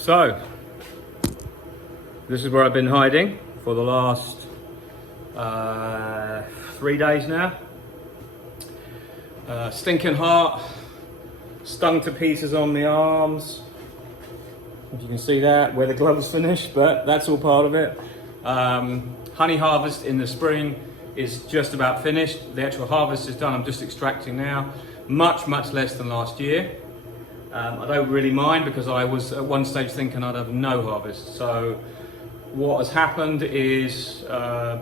So, this is where I've been hiding for the last 3 days now. Stinking hot, stung to pieces on the arms. If you can see that, where the gloves finished, but that's all part of it. Honey harvest in the spring is just about finished. The actual harvest is done, I'm just extracting now. Much less than last year. I don't really mind because I was at one stage thinking I'd have no harvest. So what has happened is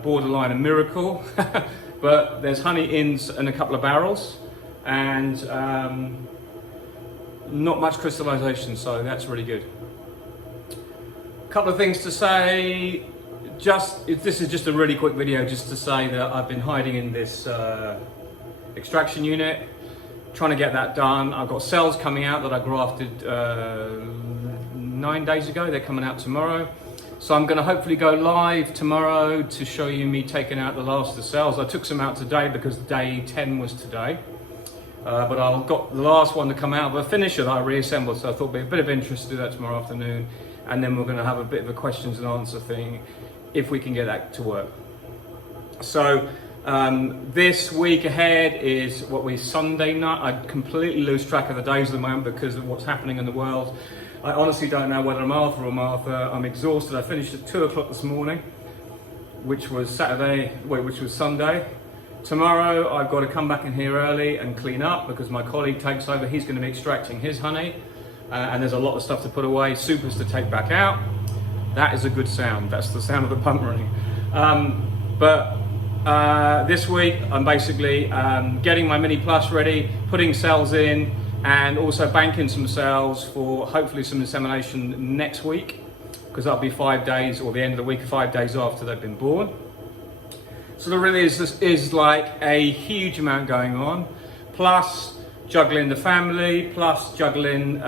borderline a miracle, but there's honey in a couple of barrels and not much crystallization, so that's really good. A couple of things to say. This is just a really quick video just to say that I've been hiding in this extraction unit, trying to get that done. I've got cells coming out that I grafted 9 days ago. They're coming out tomorrow. So I'm going to hopefully go live tomorrow to show you me taking out the last of the cells. I took some out today because day 10 was today. But I've got the last one to come out of a finisher that I reassembled. So I thought it'd be a bit of interest to do that tomorrow afternoon. And then we're going to have a bit of a questions and answer thing if we can get that to work. So this week ahead is Sunday night. I completely lose track of the days at the moment because of what's happening in the world. I honestly don't know whether I'm Arthur or Martha. I'm exhausted. I finished at 2 o'clock this morning, which was Sunday. Tomorrow I've got to come back in here early and clean up because my colleague takes over. He's going to be extracting his honey and there's a lot of stuff to put away, supers to take back out. That is a good sound. That's the sound of the pump running. This week I'm basically getting my Mini Plus ready, putting cells in, and also banking some cells for hopefully some insemination next week, because that'll be 5 days, or the end of the week, 5 days after they've been born. So there really is like a huge amount going on, plus juggling the family, plus juggling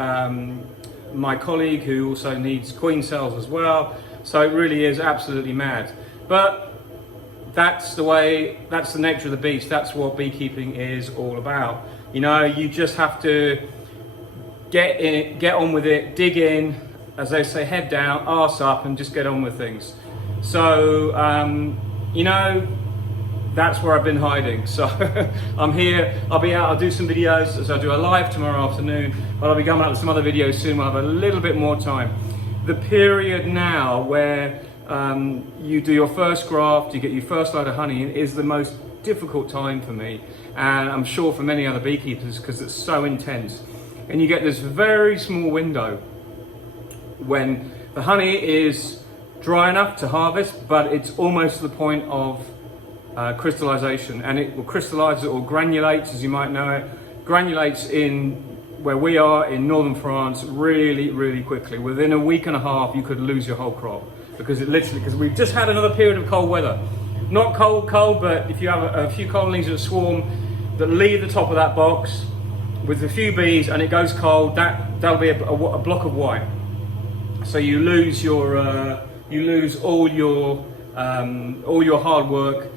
my colleague who also needs queen cells as well. So it really is absolutely mad. But that's the nature of the beast. That's what beekeeping is all about. You know, you just have to get on with it, dig in, as they say, head down, arse up, and just get on with things. So, you know, that's where I've been hiding. So I'm here, I'll be out, I'll do some videos, so I'll do a live tomorrow afternoon, but I'll be coming out with some other videos soon. We'll have a little bit more time. The period now where you do your first graft, you get your first load of honey, is the most difficult time for me, and I'm sure for many other beekeepers, because it's so intense. And you get this very small window when the honey is dry enough to harvest, but it's almost to the point of crystallization, and it will crystallize, it will granulates, as you might know it, granulates in where we are in northern France really quickly. Within a week and a half you could lose your whole crop, because we've just had another period of cold weather. Not cold, but if you have a few colonies that swarm that leave the top of that box with a few bees and it goes cold, that'll be a block of white. So you lose all your hard work,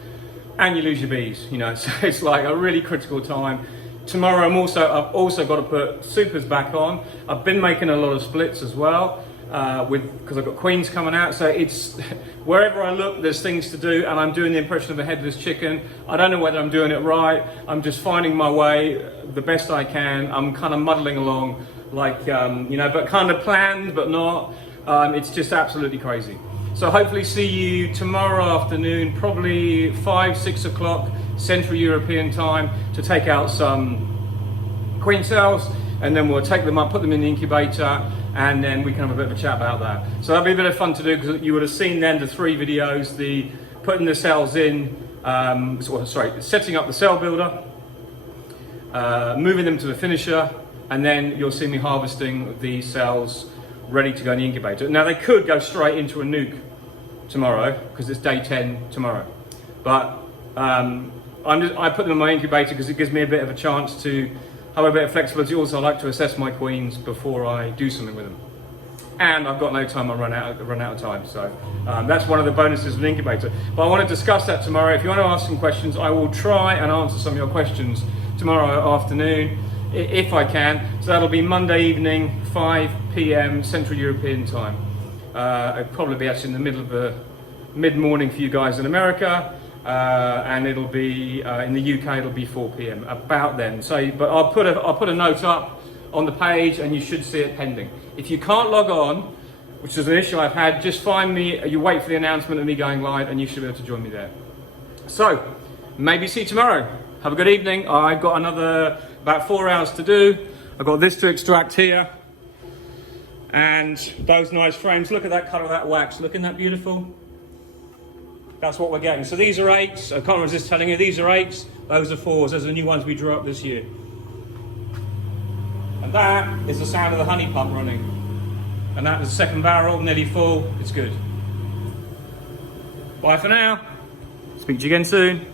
and you lose your bees. You know, so it's like a really critical time. Tomorrow I've also got to put supers back on. I've been making a lot of splits as well, because I've got queens coming out. So it's wherever I look, there's things to do, and I'm doing the impression of a headless chicken. I don't know whether I'm doing it right. I'm just finding my way the best I can. I'm kind of muddling along, like you know, but kind of planned, but not. It's just absolutely crazy. So hopefully see you tomorrow afternoon, probably 5-6 o'clock Central European time, to take out some queen cells, and then we'll take them up, put them in the incubator, and then we can have a bit of a chat about that. So that'll be a bit of fun to do, because you would have seen then the 3 videos, the putting the cells in, setting up the cell builder, moving them to the finisher, and then you'll see me harvesting the cells ready to go in the incubator. Now they could go straight into a nuke tomorrow because it's day 10 tomorrow, but I put them in my incubator because it gives me a bit of a chance to have a bit of flexibility. Also, I like to assess my queens before I do something with them, and I've got no time. I run out of time, so that's one of the bonuses of an incubator. But I want to discuss that tomorrow. If you want to ask some questions, I will try and answer some of your questions tomorrow afternoon. if I can. So that'll be Monday evening, 5 p.m. Central European time. It'll probably be actually in the middle of the mid-morning for you guys in America, and it'll be in the UK. It'll be 4 p.m. about then. So, but I'll put a note up on the page, and you should see it pending. If you can't log on, which is an issue I've had, just find me. You wait for the announcement of me going live, and you should be able to join me there. So, maybe see you tomorrow. Have a good evening. I've got another about 4 hours to do. I've got this to extract here. And those nice frames. Look at that colour of that wax. Looking that beautiful? That's what we're getting. So these are 8s. I can't resist telling you, these are 8s. Those are 4s. Those are the new ones we drew up this year. And that is the sound of the honey pump running. And that is the second barrel, nearly full. It's good. Bye for now. Speak to you again soon.